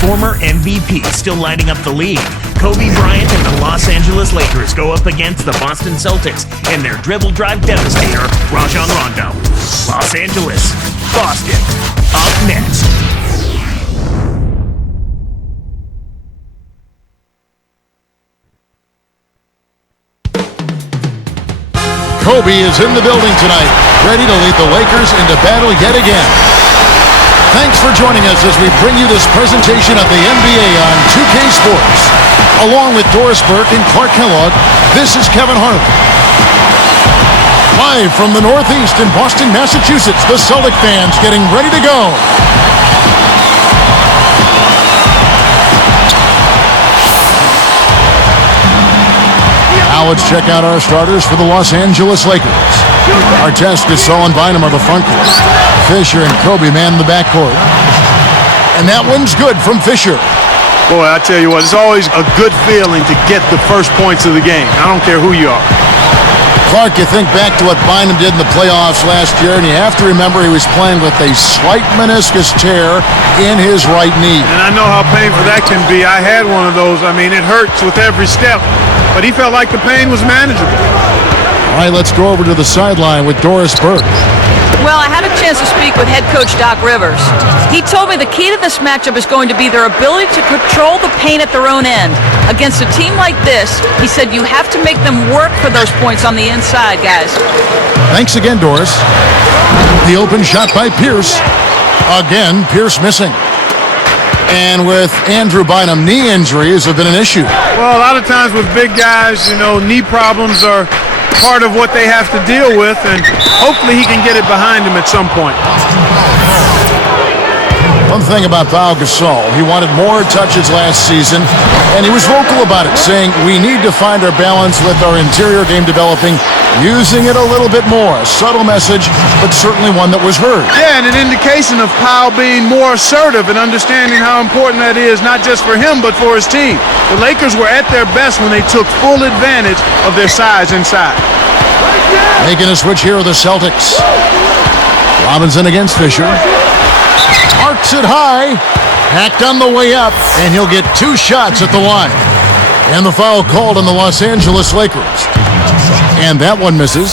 former MVP, still lighting up the league. Kobe Bryant and the Los Angeles Lakers go up against the Boston Celtics and their dribble drive devastator, Rajon Rondo. Los Angeles, Boston, up next. Kobe is in the building tonight, ready to lead the Lakers into battle yet again. Thanks for joining us as we bring you this presentation of the NBA on 2K Sports. Along with Doris Burke and Clark Kellogg, this is Kevin Harlan. Live from the Northeast in Boston, Massachusetts, the Celtic fans getting ready to go. Now let's check out our starters for the Los Angeles Lakers. Artest, Gasol, and Bynum are the front court. Fisher and Kobe man the backcourt. And that one's good from Fisher. Boy, I tell you what, it's always a good feeling to get the first points of the game. I don't care who you are. Clark, you think back to what Bynum did in the playoffs last year, and you have to remember he was playing with a slight meniscus tear in his right knee. And I know how painful that can be. I had one of those. I mean, it hurts with every step, but he felt like the pain was manageable. All right, let's go over to the sideline with Doris Burke. Well, I had a chance to speak with head coach Doc Rivers. He told me the key to this matchup is going to be their ability to control the paint at their own end. Against a team like this, he said you have to make them work for those points on the inside, guys. Thanks again, Doris. The open shot by Pierce. Again, Pierce missing. And with Andrew Bynum, knee injuries have been an issue. Well, a lot of times with big guys, you know, knee problems are part of what they have to deal with, and hopefully he can get it behind him at some point. One thing about Pau Gasol, he wanted more touches last season, and he was vocal about it, saying we need to find our balance with our interior game developing, using it a little bit more. A subtle message, but certainly one that was heard. Yeah, and an indication of Pau being more assertive and understanding how important that is, not just for him, but for his team. The Lakers were at their best when they took full advantage of their size inside. Making a switch here with the Celtics. Robinson against Fisher. Arcs it high. Hacked on the way up, and he'll get 2 shots at the line. And the foul called on the Los Angeles Lakers. And that one misses.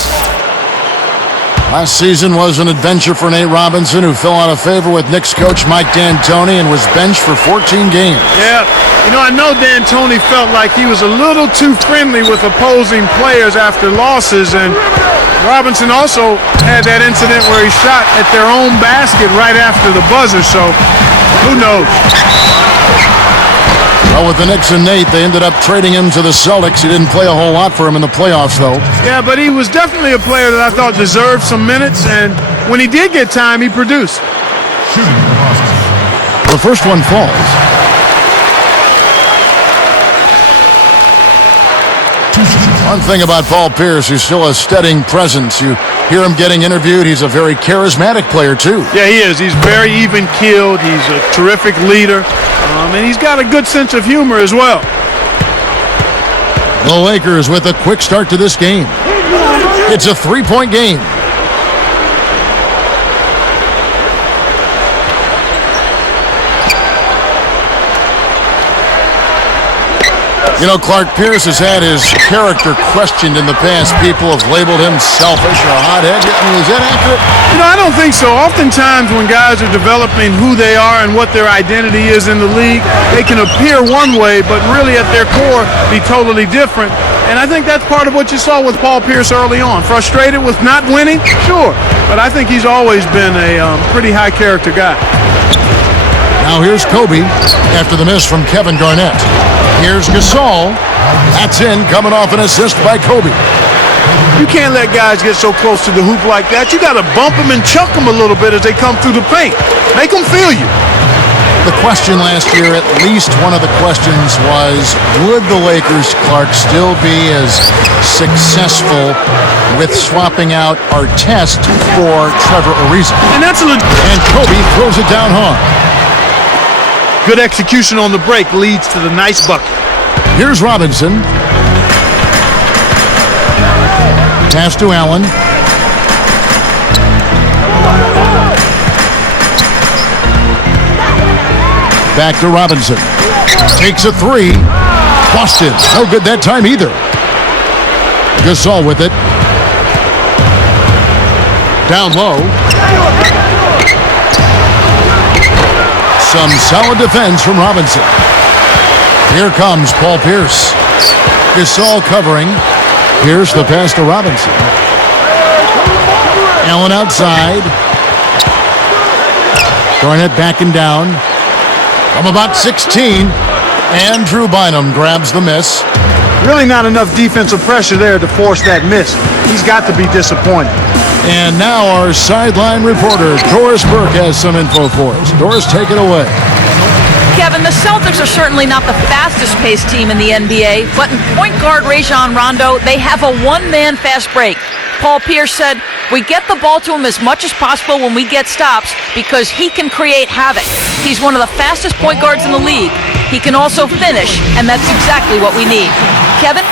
Last season was an adventure for Nate Robinson, who fell out of favor with Knicks coach Mike D'Antoni and was benched for 14 games. Yeah, you know, I know D'Antoni felt like he was a little too friendly with opposing players after losses, and Robinson also had that incident where he shot at their own basket right after the buzzer, so who knows? Well, with the Knicks and Nate, they ended up trading him to the Celtics. He didn't play a whole lot for him in the playoffs, though. Yeah, but he was definitely a player that I thought deserved some minutes, and when he did get time, he produced. The first one falls. One thing about Paul Pierce, he's still a steadying presence. You hear him getting interviewed. He's a very charismatic player, too. Yeah, he is. He's very even-keeled. He's a terrific leader, and he's got a good sense of humor as well. The Lakers with a quick start to this game. It's a 3-point game. You know, Clark, Pierce has had his character questioned in the past. People have labeled him selfish or a hothead. I mean, is that accurate? You know, I don't think so. Oftentimes when guys are developing who they are and what their identity is in the league, they can appear one way, but really at their core be totally different. And I think that's part of what you saw with Paul Pierce early on. Frustrated with not winning? Sure. But I think he's always been a pretty high-character guy. Now here's Kobe after the miss from Kevin Garnett. Here's Gasol. That's in, coming off an assist by Kobe. You can't let guys get so close to the hoop like that. You got to bump them and chuck them a little bit as they come through the paint. Make them feel you. The question last year, at least one of the questions was, would the Lakers, Clark, still be as successful with swapping out Artest for Trevor Ariza? And that's and Kobe throws it down hard. Good execution on the break leads to the nice bucket. Here's Robinson. Pass to Allen. back to Robinson. Takes a three. Boston. No good that time either. Gasol with it. Down low. Some solid defense from Robinson. Here comes Paul Pierce. Gasol covering. Pierce the pass to Robinson. Allen outside. Garnett backing down. From about 16. Andrew Bynum grabs the miss. Really not enough defensive pressure there to force that miss. He's got to be disappointed. And now our sideline reporter, Doris Burke, has some info for us. Doris, take it away. Kevin, the Celtics are certainly not the fastest-paced team in the NBA, but in point guard Rajon Rondo, they have a one-man fast break. Paul Pierce said, "We get the ball to him as much as possible when we get stops because he can create havoc. He's one of the fastest point guards in the league. He can also finish, and that's exactly what we need." Kevin?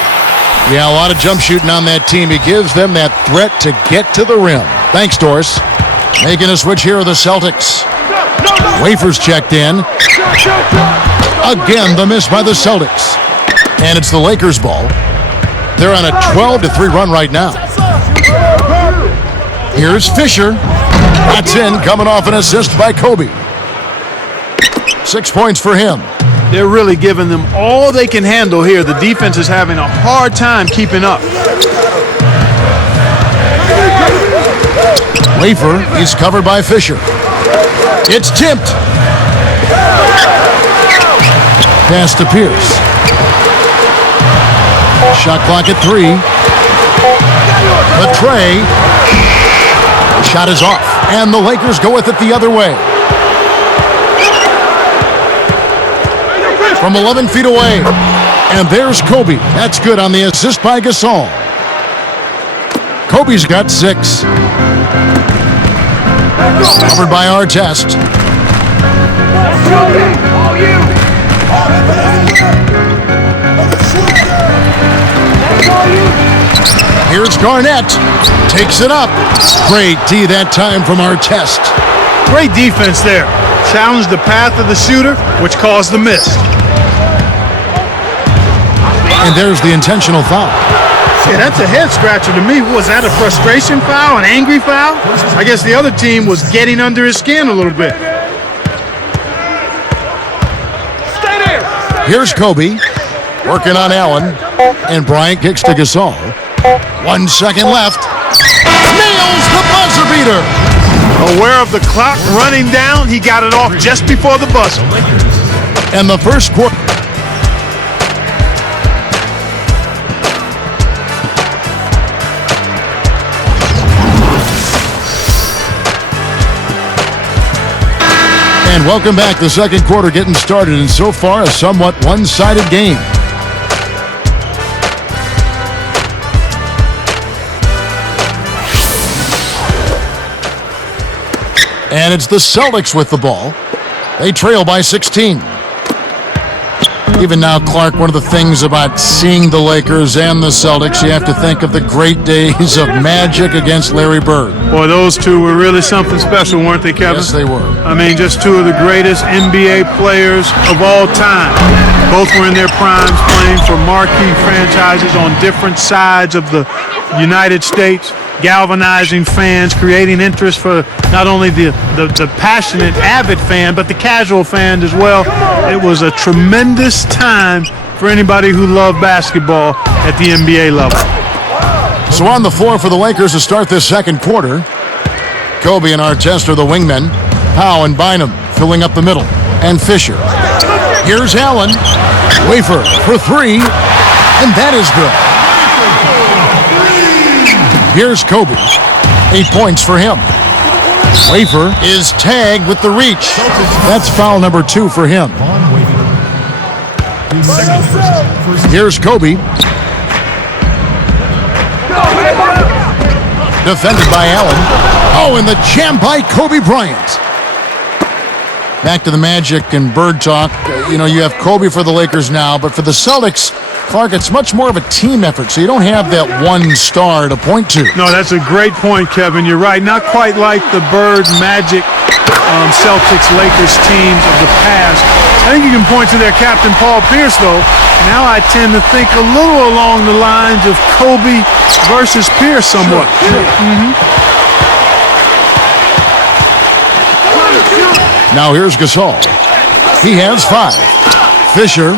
Yeah, a lot of jump shooting on that team. He gives them that threat to get to the rim. Thanks, Doris. Making a switch here are the Celtics. Wafers checked in. Again, the miss by the Celtics. And it's the Lakers' ball. They're on a 12-3 run right now. Here's Fisher. That's in, coming off an assist by Kobe. 6 points for him. They're really giving them all they can handle here. The defense is having a hard time keeping up. Wafer is covered by Fisher. It's tipped. Pass to Pierce. Shot clock at 3. Betray. The shot is off. And the Lakers go with it the other way. From 11 feet away. And there's Kobe. That's good on the assist by Gasol. Kobe's got 6. Covered by Artest. Here's Garnett. Takes it up. Great D that time from Artest. Great defense there. Challenged the path of the shooter, which caused the miss. And there's the intentional foul. Yeah, that's a head scratcher to me. Was that a frustration foul, an angry foul? I guess the other team was getting under his skin a little bit. Here's Kobe, working on Allen, and Bryant kicks to Gasol. 1 second left. Nails the buzzer beater. Aware of the clock running down, he got it off just before the buzzer. And the first quarter. And welcome back. The second quarter getting started, and so far a somewhat one-sided game. And it's the Celtics with the ball. They trail by 16. Even now, Clark, one of the things about seeing the Lakers and the Celtics, you have to think of the great days of Magic against Larry Bird. Boy, those two were really something special, weren't they, Kevin? Yes, they were. I mean, just two of the greatest NBA players of all time. Both were in their primes playing for marquee franchises on different sides of the United States, galvanizing fans, creating interest for not only the passionate, avid fan, but the casual fan as well. It was a tremendous time for anybody who loved basketball at the NBA level. So on the floor for the Lakers to start this second quarter, Kobe and Artest are the wingmen. Powell and Bynum filling up the middle. And Fisher. Here's Allen. Wafer for 3. And that is good. Here's Kobe. 8 points for him. Wafer is tagged with the reach. That's foul number 2 for him. Here's Kobe. Defended by Allen. Oh, and the jam by Kobe Bryant. Back to the Magic and Bird talk. You know, you have Kobe for the Lakers now, but for the Celtics, Clark, it's much more of a team effort, so you don't have that one star to point to. No, that's a great point, Kevin. You're right. Not quite like the Bird Magic Celtics-Lakers teams of the past. I think you can point to their captain, Paul Pierce, though. Now I tend to think a little along the lines of Kobe versus Pierce somewhat. Now here's Gasol. He has 5. Fisher.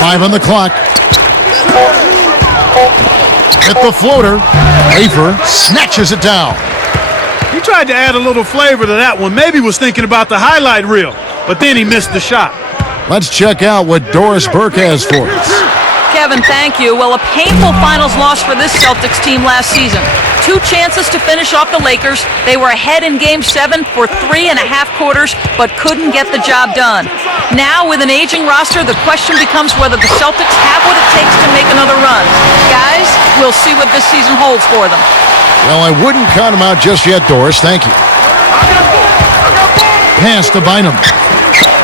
5 on the clock. Hit the floater. Wafer snatches it down. He tried to add a little flavor to that one. Maybe was thinking about the highlight reel, but then he missed the shot. Let's check out what Doris Burke has for us. Kevin, thank you. Well, a painful finals loss for this Celtics team last season. 2 chances to finish off the Lakers. They were ahead in Game 7 for 3.5 quarters, but couldn't get the job done. Now, with an aging roster, the question becomes whether the Celtics have what it takes to make another run. Guys, we'll see what this season holds for them. Well, I wouldn't count him out just yet, Doris. Thank you. Pass to Bynum.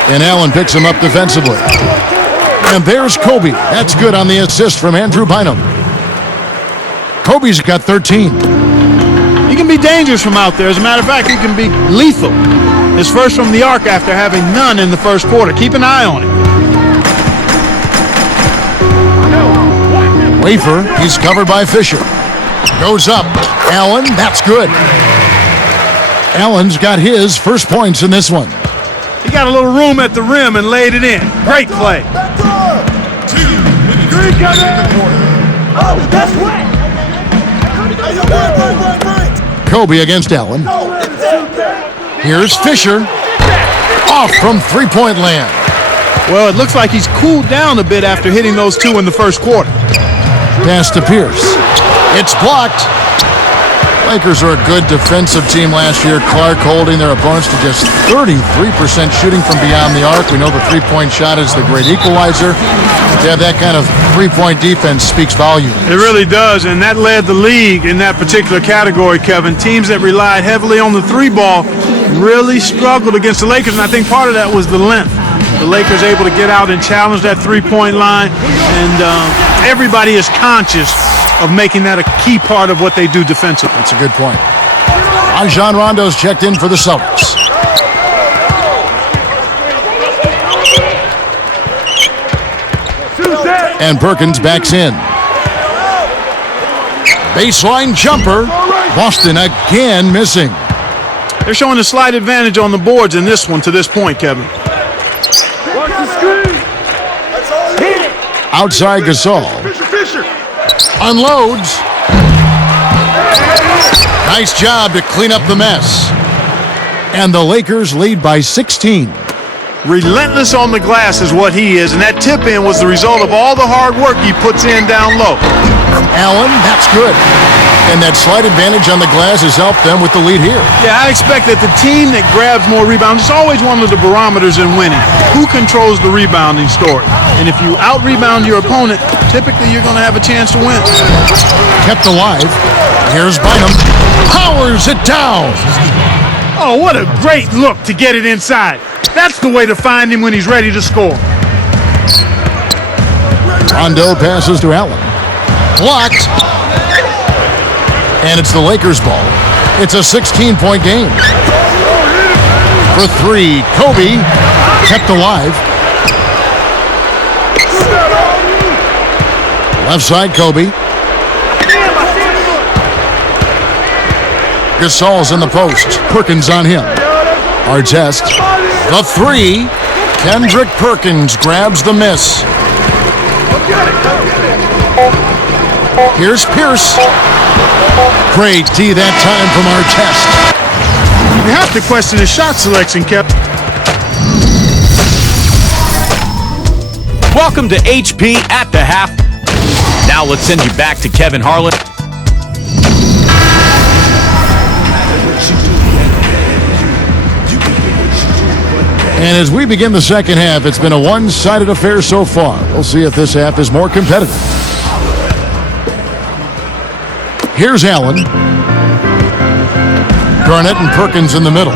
And Allen picks him up defensively. And there's Kobe. That's good on the assist from Andrew Bynum. Kobe's got 13. He can be dangerous from out there. As a matter of fact, he can be lethal. His first from the arc after having none in the first quarter. Keep an eye on him. Wafer, he's covered by Fisher. Goes up. Allen, that's good. Allen's got his first points in this one. He got a little room at the rim and laid it in. Great play. Kobe against Allen. Here's Fisher. Off from three-point land. Well, it looks like he's cooled down a bit after hitting those 2 in the first quarter. Pass to Pierce. It's blocked. Lakers are a good defensive team last year. Clark holding their opponents to just 33% shooting from beyond the arc. We know the three-point shot is the great equalizer. To have that kind of three-point defense speaks volumes. It really does, and that led the league in that particular category, Kevin. Teams that relied heavily on the 3-ball really struggled against the Lakers, and I think part of that was the length. The Lakers able to get out and challenge that three-point line, and everybody is conscious of making that a key part of what they do defensively. That's a good point. Rajon Rondo's checked in for the Celtics. And Perkins backs in. Baseline jumper. Boston again missing. They're showing a slight advantage on the boards in this one to this point, Kevin. Outside Gasol. Unloads. Nice job to clean up the mess. And the Lakers lead by 16. Relentless on the glass is what he is, and that tip-in was the result of all the hard work he puts in down low. Allen, that's good. And that slight advantage on the glass has helped them with the lead here. Yeah, I expect that the team that grabs more rebounds, it's always one of the barometers in winning. Who controls the rebounding story? And if you out-rebound your opponent, typically you're going to have a chance to win. Kept alive. Here's Bynum. Powers it down. Oh, what a great look to get it inside. That's the way to find him when he's ready to score. Rondo passes to Allen. Blocked. And it's the Lakers' ball. It's a 16-point game. For 3, Kobe kept alive. Left side, Kobe. Gasol's in the post. Perkins on him. Artest. The 3. Kendrick Perkins grabs the miss. Here's Pierce. Great D that time from Artest. You have to question his shot selection, Kevin. Welcome to HP at the half. Now let's send you back to Kevin Harlan. And as we begin the second half, it's been a one-sided affair so far. We'll see if this half is more competitive. Here's Allen. Garnett and Perkins in the middle.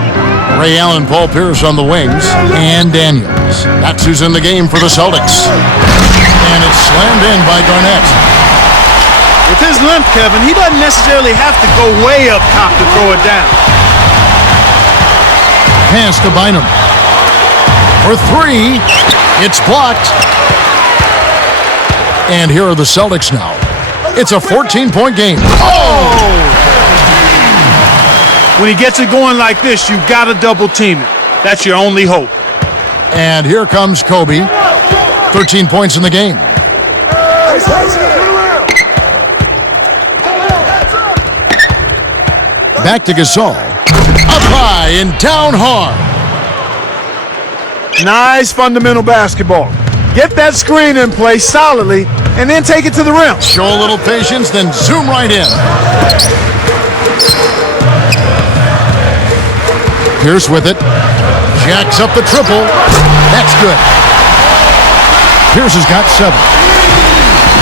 Ray Allen, Paul Pierce on the wings. And Daniels. That's who's in the game for the Celtics. And it's slammed in by Garnett. With his length, Kevin, he doesn't necessarily have to go way up top to throw it down. Pass to Bynum. For three. It's blocked. And here are the Celtics now. It's a 14-point game. Oh! When he gets it going like this, you've got to double team it. That's your only hope. And here comes Kobe. 13 points in the game. Back to Gasol. Up high and down hard. Nice fundamental basketball. Get that screen in place solidly and then take it to the rim. Show a little patience, then zoom right in. Pierce with it. Jacks up the triple. That's good. Pierce has got 7.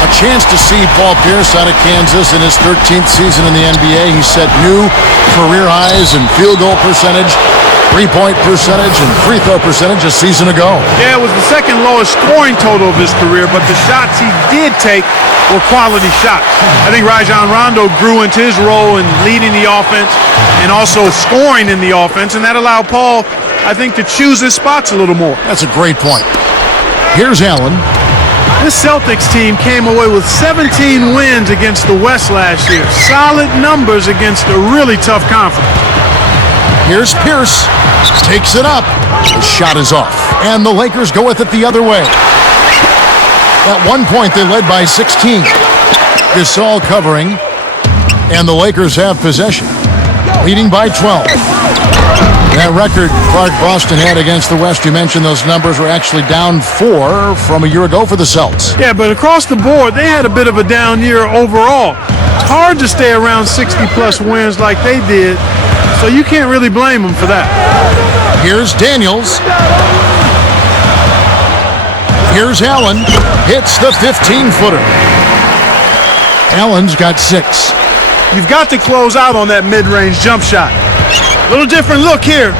A chance to see Paul Pierce out of Kansas in his 13th season in the NBA. He set new career highs in field goal percentage, three-point percentage, and free throw percentage a season ago. Yeah, it was the second lowest scoring total of his career, but the shots he did take were quality shots. I think Rajon Rondo grew into his role in leading the offense and also scoring in the offense, and that allowed Paul, I think, to choose his spots a little more. That's a great point. Here's Allen. This Celtics team came away with 17 wins against the West last year. Solid numbers against a really tough conference. Here's Pierce. Takes it up. The shot is off. And the Lakers go with it the other way. At one point, they led by 16. Gasol covering. And the Lakers have possession, leading by 12. That record Clark Boston had against the West, you mentioned those numbers were actually down 4 from a year ago for the Celts. Yeah, but across the board, they had a bit of a down year overall. It's hard to stay around 60-plus wins like they did, so you can't really blame them for that. Here's Daniels. Here's Allen. Hits the 15-footer. Allen's got 6. You've got to close out on that mid-range jump shot. Little different look here.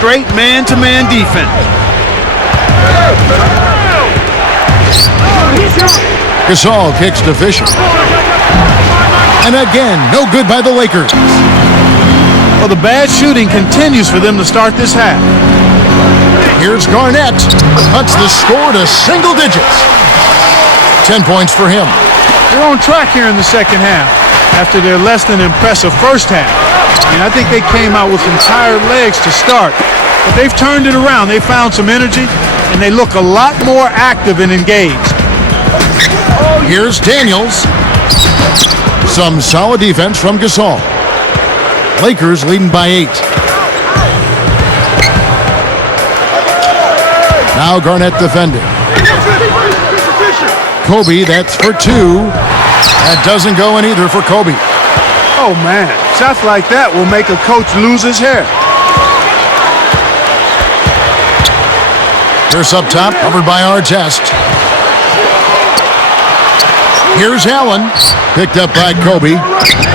Straight man-to-man defense. Gasol kicks to Fisher. And again, no good by the Lakers. Well, the bad shooting continues for them to start this half. Here's Garnett. Cuts the score to single digits. 10 points for him. They're on track here in the second half after their less than impressive first half. I think they came out with some tired legs to start, but they've turned it around. They found some energy, and they look a lot more active and engaged. Here's Daniels. Some solid defense from Gasol. Lakers leading by 8. Now Garnett defending. Kobe, that's for 2. That doesn't go in either for Kobe. Oh, man. Shots like that will make a coach lose his hair. Pierce up top, covered by Artest. Here's Allen. Picked up by Kobe.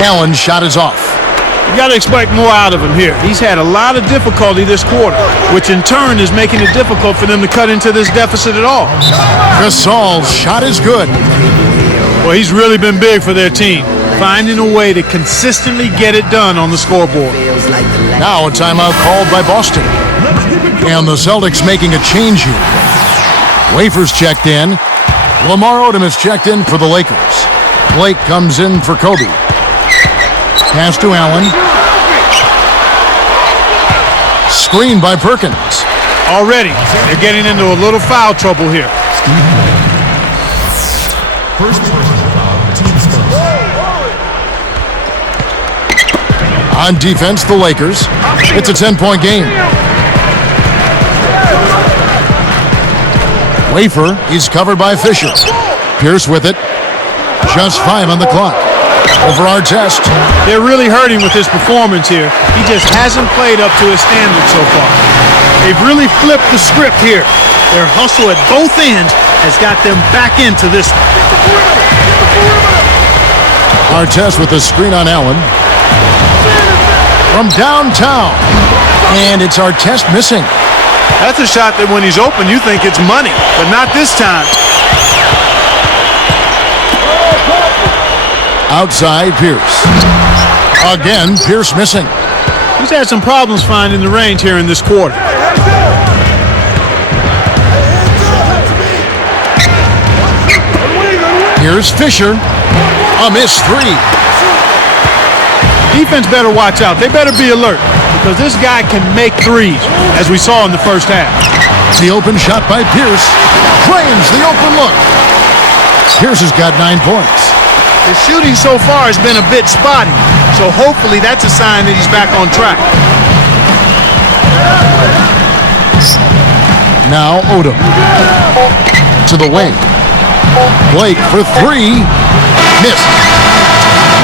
Allen's shot is off. You got to expect more out of him here. He's had a lot of difficulty this quarter, which in turn is making it difficult for them to cut into this deficit at all. Gasol's shot is good. Well, he's really been big for their team, finding a way to consistently get it done on the scoreboard. Now a timeout called by Boston. And the Celtics making a change here. Wafers checked in. Lamar Odom is checked in for the Lakers. Blake comes in for Kobe. Pass to Allen. Screen by Perkins. Already, they're getting into a little foul trouble here. First personal foul, team's first. On defense, the Lakers. It's a 10-point game. Wafer, he's covered by Fisher. Pierce with it. Just 5 on the clock. Over Artest. They're really hurting with his performance here. He just hasn't played up to his standards so far. They've really flipped the script here. Their hustle at both ends has got them back into this one. Artest with the screen on Allen. From downtown. And it's Artest missing. That's a shot that when he's open, you think it's money, but not this time. Outside, Pierce. Again, Pierce missing. You He's had some problems finding the range here in this quarter. Here's Fisher. A missed three. Defense better watch out. They better be alert because this guy can make threes, as we saw in the first half. The open shot by Pierce. Drains the open look. Pierce has got 9 points. His shooting so far has been a bit spotty, so hopefully that's a sign that he's back on track. Now Odom. To the wing. Blake for 3. Missed.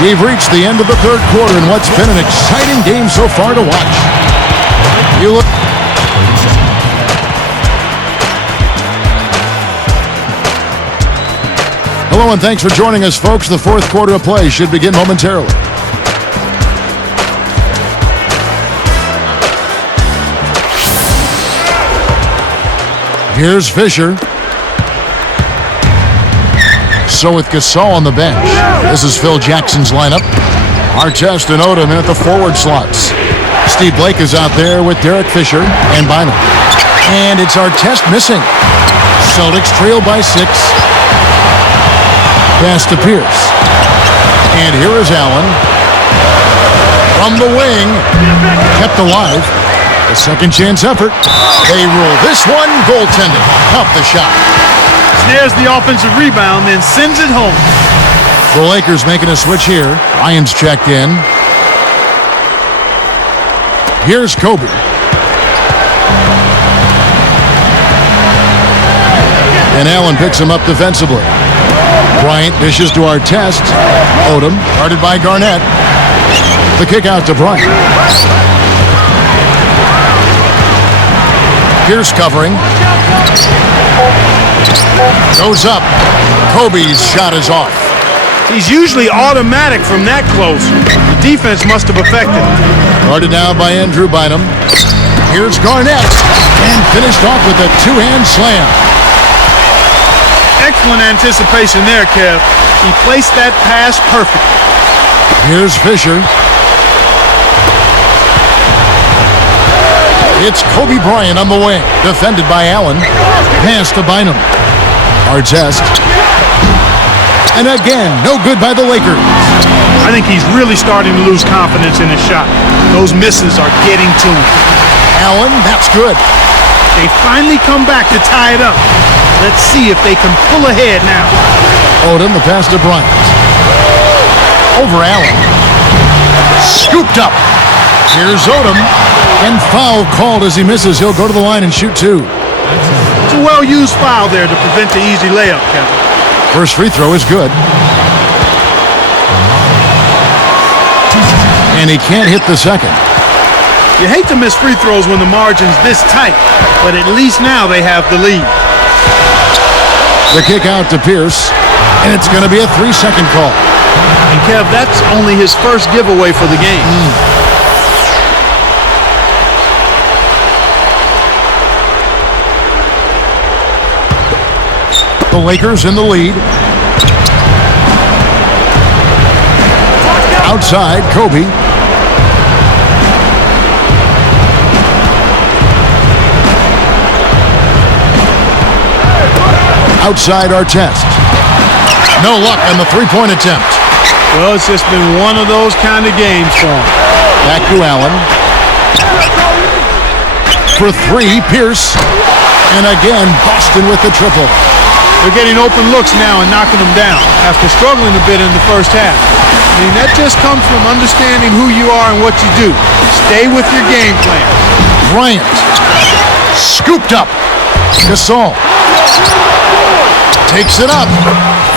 We've reached the end of the third quarter in what's been an exciting game so far to watch. You look. Hello and thanks for joining us, folks. The fourth quarter of play should begin momentarily. Here's Fisher. So with Gasol on the bench, this is Phil Jackson's lineup. Artest and Odom in at the forward slots. Steve Blake is out there with Derek Fisher and Bynum. And it's Artest missing. Celtics trail by 6. Pass to Pierce. And here is Allen. From the wing. Kept alive. A second chance effort. They rule this one goaltended. Off the shot. Snares the offensive rebound, then sends it home. The Lakers making a switch here. Lyons checked in. Here's Kobe. And Allen picks him up defensively. Bryant dishes to Artest. Odom, guarded by Garnett. The kick out to Bryant. Pierce covering. Goes up. Kobe's shot is off. He's usually automatic from that close. The defense must have affected him. Guarded now by Andrew Bynum. Here's Garnett. And finished off with a two-hand slam. Excellent anticipation there, Kev. He placed that pass perfectly. Here's Fisher. It's Kobe Bryant on the wing. Defended by Allen. Pass to Bynum. Artest. And again, no good by the Lakers. I think he's really starting to lose confidence in his shot. Those misses are getting to him. Allen, that's good. They finally come back to tie it up. Let's see if they can pull ahead now. Odom, the pass to Bryant. Over Allen. Scooped up. Here's Odom. And foul called as he misses. He'll go to the line and shoot 2. It's a well-used foul there to prevent the easy layup, Kevin. First free throw is good. And he can't hit the second. You hate to miss free throws when the margin's this tight, but at least now they have the lead. The kick out to Pierce, and it's going to be a 3-second call. And Kev, that's only his first giveaway for the game. The Lakers in the lead. Outside, Kobe. Outside, Artest. No luck on the three-point attempt. Well, it's just been one of those kind of games for him. Back to Allen. For 3, Pierce. And again, Boston with the triple. They're getting open looks now and knocking them down after struggling a bit in the first half. I mean, that just comes from understanding who you are and what you do. Stay with your game plan. Bryant. Scooped up. Gasol. Takes it up.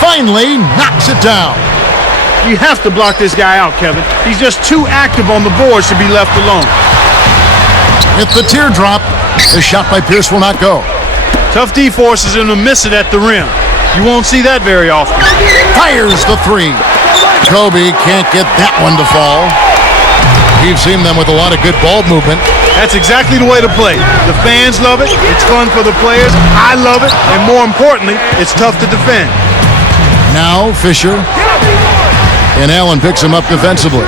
Finally knocks it down. You have to block this guy out, Kevin. He's just too active on the boards to be left alone. Hit the teardrop. The shot by Pierce will not go. Tough D forces him to miss it at the rim. You won't see that very often. Fires the 3. Kobe can't get that one to fall. You've seen them with a lot of good ball movement. That's exactly the way to play. The fans love it. It's fun for the players. I love it. And more importantly, it's tough to defend. Now Fisher. And Allen picks him up defensively.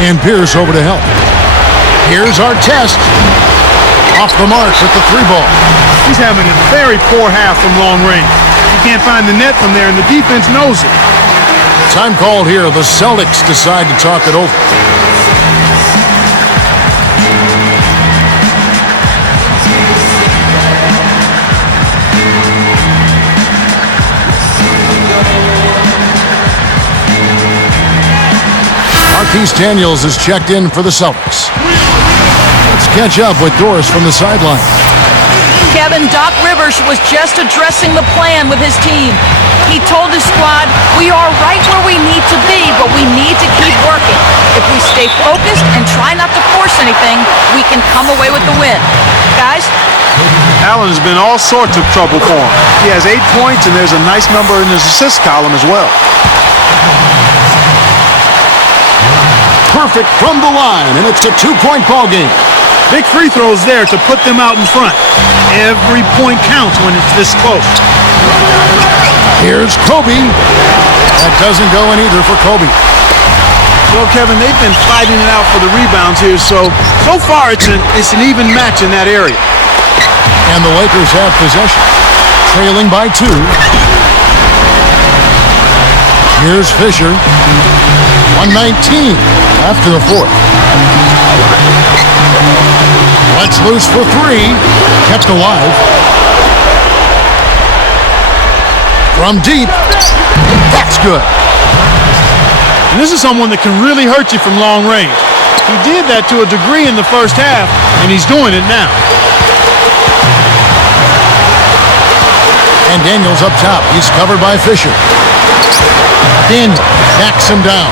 And Pierce over to help. Here's our test. Off the mark with the 3-ball. He's having a very poor half from long range. He can't find the net from there, and the defense knows it. Time called here. The Celtics decide to talk it over. Marquise Daniels is checked in for the Celtics. Let's catch up with Doris from the sideline. Kevin, Doc Rivers was just addressing the plan with his team. He told his squad, we are right where we need to be, but we need to keep working. If we stay focused and try not to force anything, we can come away with the win. Guys? Allen has been all sorts of trouble for him. He has 8 points, and there's a nice number in his assist column as well. Perfect from the line, and it's a 2-point ball game. Big free throws there to put them out in front. Every point counts when it's this close. Here's Kobe. That doesn't go in either for Kobe. Well, Kevin, they've been fighting it out for the rebounds here, so far it's an even match in that area. And the Lakers have possession, trailing by 2. Here's Fisher. 119 after the 4th. Let's loose for 3. Kept alive. From deep. That's good. And this is someone that can really hurt you from long range. He did that to a degree in the first half, and he's doing it now. And Daniels up top. He's covered by Fisher. Daniel backs him down.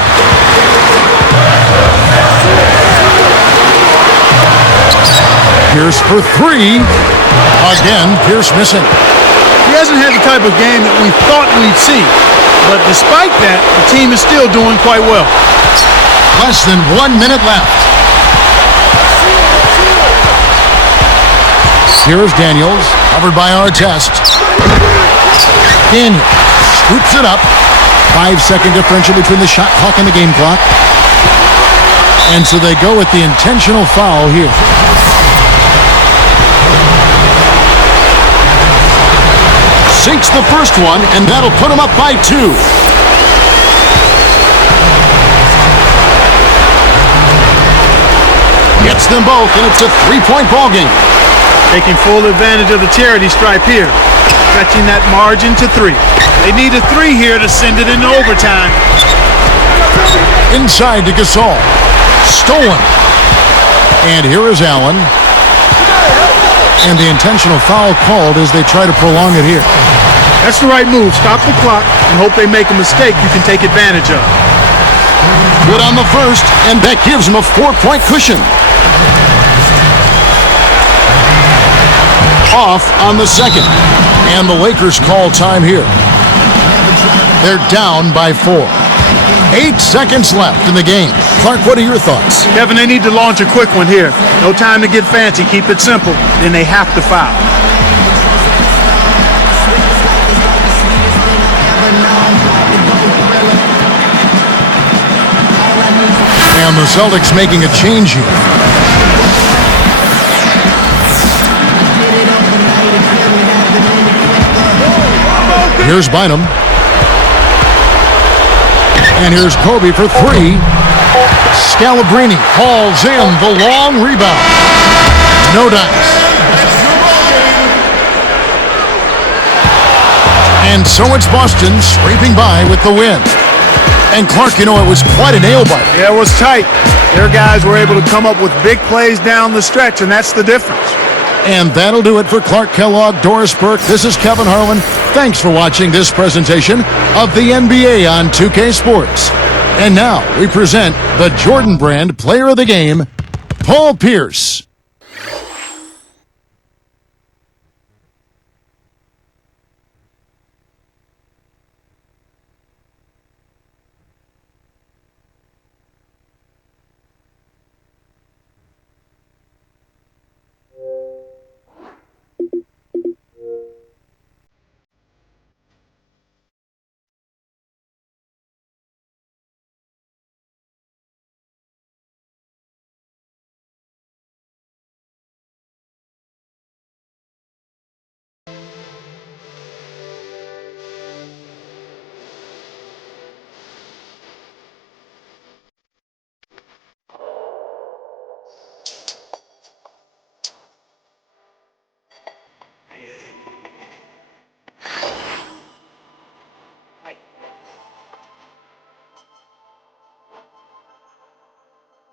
Pierce for 3. Again, Pierce missing. He hasn't had the type of game that we thought we'd see. But despite that, the team is still doing quite well. Less than 1 minute left. Here's Daniels, covered by Artest. Daniels scoops it up. 5-second differential between the shot clock and the game clock. And so they go with the intentional foul here. Sinks the first one, and that'll put him up by 2. Gets them both, and it's a 3-point ball game. Taking full advantage of the charity stripe here. Stretching that margin to 3. They need a 3 here to send it into overtime. Inside to Gasol. Stolen. And here is Allen. And the intentional foul called as they try to prolong it here. That's the right move. Stop the clock and hope they make a mistake you can take advantage of. Good on the first, and that gives him a 4-point cushion. Off on the second. And the Lakers call time here. They're down by 4. 8 seconds left in the game. Clark, what are your thoughts? Kevin, they need to launch a quick one here. No time to get fancy. Keep it simple. Then they have to foul. And the Celtics making a change here. Here's Bynum. And here's Kobe for 3. Scalabrine hauls in the long rebound. No dice. And so it's Boston scraping by with the win. And Clark, you know, it was quite a nail-biter. Yeah, it was tight. Their guys were able to come up with big plays down the stretch, and that's the difference. And that'll do it for Clark Kellogg, Doris Burke. This is Kevin Harlan. Thanks for watching this presentation of the NBA on 2K Sports. And now we present the Jordan Brand Player of the Game, Paul Pierce.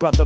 about the